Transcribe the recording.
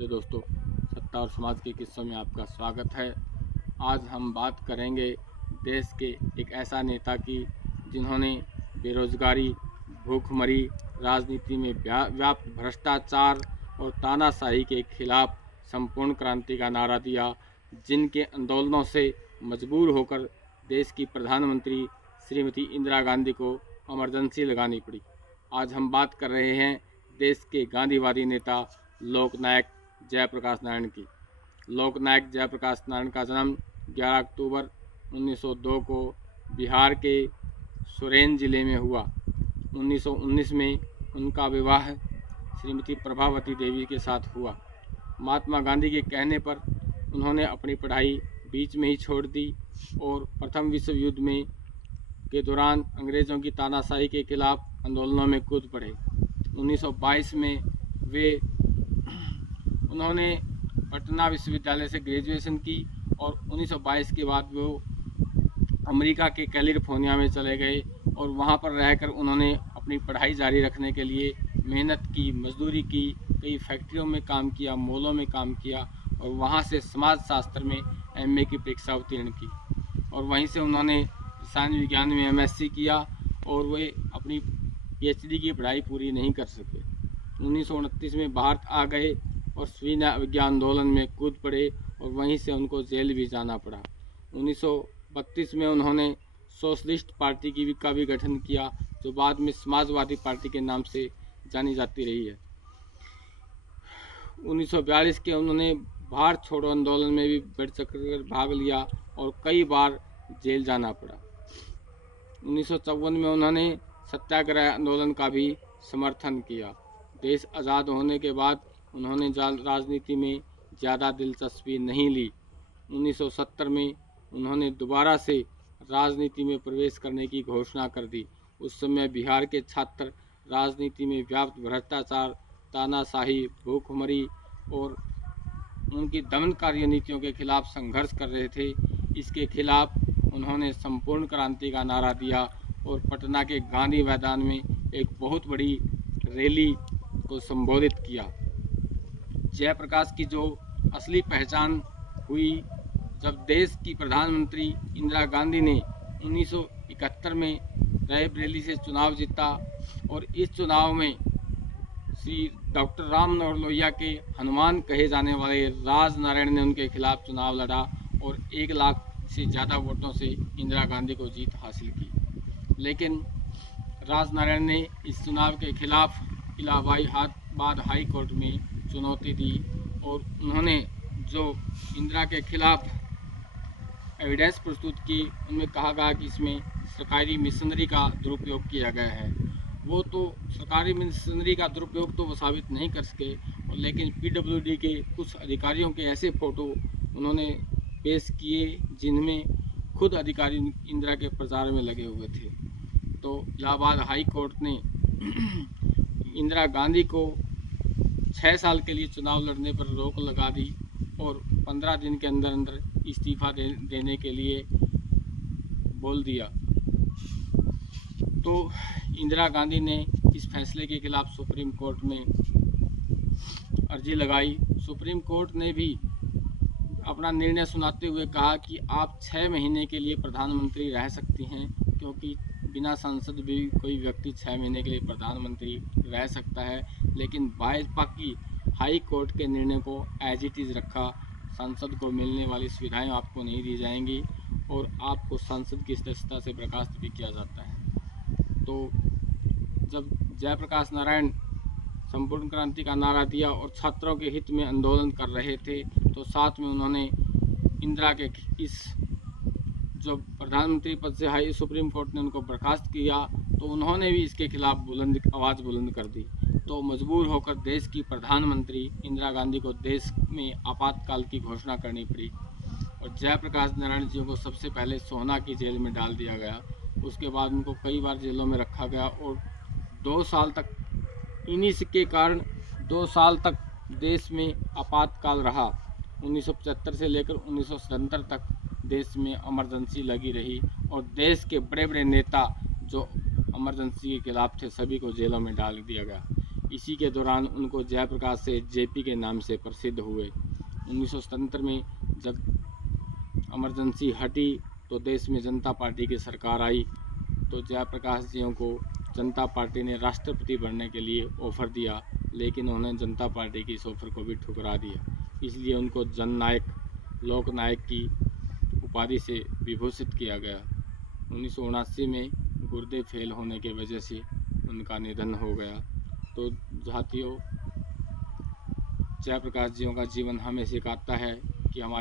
नमस्ते दोस्तों, सत्ता और समाज के किस्सों में आपका स्वागत है। आज हम बात करेंगे देश के एक ऐसा नेता की जिन्होंने बेरोजगारी, भूखमरी, राजनीति में व्याप्त भ्रष्टाचार और तानाशाही के खिलाफ संपूर्ण क्रांति का नारा दिया, जिनके आंदोलनों से मजबूर होकर देश की प्रधानमंत्री श्रीमती इंदिरा गांधी को इमरजेंसी लगानी पड़ी। आज हम बात कर रहे हैं देश के गांधीवादी नेता लोकनायक जयप्रकाश नारायण की। लोकनायक जयप्रकाश नारायण का जन्म 11 अक्टूबर 1902 को बिहार के सोरेन जिले में हुआ। 1919 में उनका विवाह श्रीमती प्रभावती देवी के साथ हुआ। महात्मा गांधी के कहने पर उन्होंने अपनी पढ़ाई बीच में ही छोड़ दी और प्रथम विश्व युद्ध में के दौरान अंग्रेज़ों की तानाशाही के खिलाफ आंदोलनों में कूद पड़े। 1922 में उन्होंने पटना विश्वविद्यालय से ग्रेजुएशन की और 1922 के बाद वो अमेरिका के कैलिफोर्निया में चले गए और वहाँ पर रहकर उन्होंने अपनी पढ़ाई जारी रखने के लिए मेहनत की, मजदूरी की, कई फैक्ट्रियों में काम किया, मॉलों में काम किया और वहाँ से समाजशास्त्र में एमए की परीक्षा उत्तीर्ण की और वहीं से उन्होंने रसायन विज्ञान में एमएससी किया और वे अपनी पीएचडी की पढ़ाई पूरी नहीं कर सके। 1929 में भारत आ गए और स्वीय विज्ञान आंदोलन में कूद पड़े और वहीं से उनको जेल भी जाना पड़ा। 1932 में उन्होंने सोशलिस्ट पार्टी का भी गठन किया, जो बाद में समाजवादी पार्टी के नाम से जानी जाती रही है। 1942 के उन्होंने भारत छोड़ो आंदोलन में भी बढ़ चढ़कर भाग लिया और कई बार जेल जाना पड़ा। 1954 में उन्होंने सत्याग्रह आंदोलन का भी समर्थन किया। देश आज़ाद होने के बाद उन्होंने राजनीति में ज़्यादा दिलचस्पी नहीं ली। 1970 में उन्होंने दोबारा से राजनीति में प्रवेश करने की घोषणा कर दी। उस समय बिहार के छात्र राजनीति में व्याप्त भ्रष्टाचार, तानाशाही, भूखमरी और उनकी दमनकारी नीतियों के खिलाफ संघर्ष कर रहे थे। इसके खिलाफ उन्होंने संपूर्ण क्रांति का नारा दिया और पटना के गांधी मैदान में एक बहुत बड़ी रैली को संबोधित किया। जयप्रकाश की जो असली पहचान हुई जब देश की प्रधानमंत्री इंदिरा गांधी ने 1971 में रायबरेली से चुनाव जीता और इस चुनाव में श्री डॉक्टर राम मनोहर लोहिया के हनुमान कहे जाने वाले राज नारायण ने उनके खिलाफ चुनाव लड़ा और 1 लाख से ज़्यादा वोटों से इंदिरा गांधी को जीत हासिल की। लेकिन राज नारायण ने इस चुनाव के खिलाफ इलाहाबाद हाई कोर्ट में चुनौती दी और उन्होंने जो इंदिरा के खिलाफ एविडेंस प्रस्तुत की, उनमें कहा गया कि इसमें सरकारी मशीनरी का दुरुपयोग किया गया है। वो तो सरकारी मशीनरी का दुरुपयोग तो वो साबित नहीं कर सके, लेकिन पीडब्ल्यूडी के कुछ अधिकारियों के ऐसे फ़ोटो उन्होंने पेश किए जिनमें खुद अधिकारी इंदिरा के प्रचार में लगे हुए थे। तो इलाहाबाद हाई कोर्ट ने इंदिरा गांधी को 6 साल के लिए चुनाव लड़ने पर रोक लगा दी और 15 दिन के अंदर अंदर इस्तीफा देने के लिए बोल दिया। तो इंदिरा गांधी ने इस फैसले के खिलाफ सुप्रीम कोर्ट में अर्जी लगाई। सुप्रीम कोर्ट ने भी अपना निर्णय सुनाते हुए कहा कि आप 6 महीने के लिए प्रधानमंत्री रह सकती हैं, क्योंकि बिना संसद भी कोई व्यक्ति 6 महीने के लिए प्रधानमंत्री रह सकता है। लेकिन भाजपा की हाई कोर्ट के निर्णय को एज इट इज़ रखा। संसद को मिलने वाली सुविधाएं आपको नहीं दी जाएंगी और आपको संसद की सदस्यता से बर्खास्त भी किया जाता है। तो जब जयप्रकाश नारायण संपूर्ण क्रांति का नारा दिया और छात्रों के हित में आंदोलन कर रहे थे, तो साथ में उन्होंने इंदिरा के इस जो प्रधानमंत्री पद से हाई सुप्रीम कोर्ट ने उनको बर्खास्त किया, तो उन्होंने भी इसके खिलाफ आवाज़ बुलंद कर दी। तो मजबूर होकर देश की प्रधानमंत्री इंदिरा गांधी को देश में आपातकाल की घोषणा करनी पड़ी और जयप्रकाश नारायण जी को सबसे पहले सोहना की जेल में डाल दिया गया। उसके बाद उनको कई बार जेलों में रखा गया और 2 साल तक इन्हीं के कारण 2 साल तक देश में आपातकाल रहा। 1975 से लेकर 1977 तक देश में इमरजेंसी लगी रही और देश के बड़े बड़े नेता जो इमरजेंसी के खिलाफ थे सभी को जेलों में डाल दिया गया। इसी के दौरान उनको जयप्रकाश से जेपी के नाम से प्रसिद्ध हुए। 1977 में जब इमरजेंसी हटी तो देश में जनता पार्टी की सरकार आई, तो जयप्रकाश जियों को जनता पार्टी ने राष्ट्रपति बनने के लिए ऑफ़र दिया, लेकिन उन्होंने जनता पार्टी की इस ऑफ़र को भी ठुकरा दिया। इसलिए उनको जननायक, लोकनायक की उपाधि से विभूषित किया गया। 1979 में गुर्दे फेल होने की वजह से उनका निधन हो गया। तो साथियों, जयप्रकाश जियों का जीवन हमें सिखाता है कि हमारे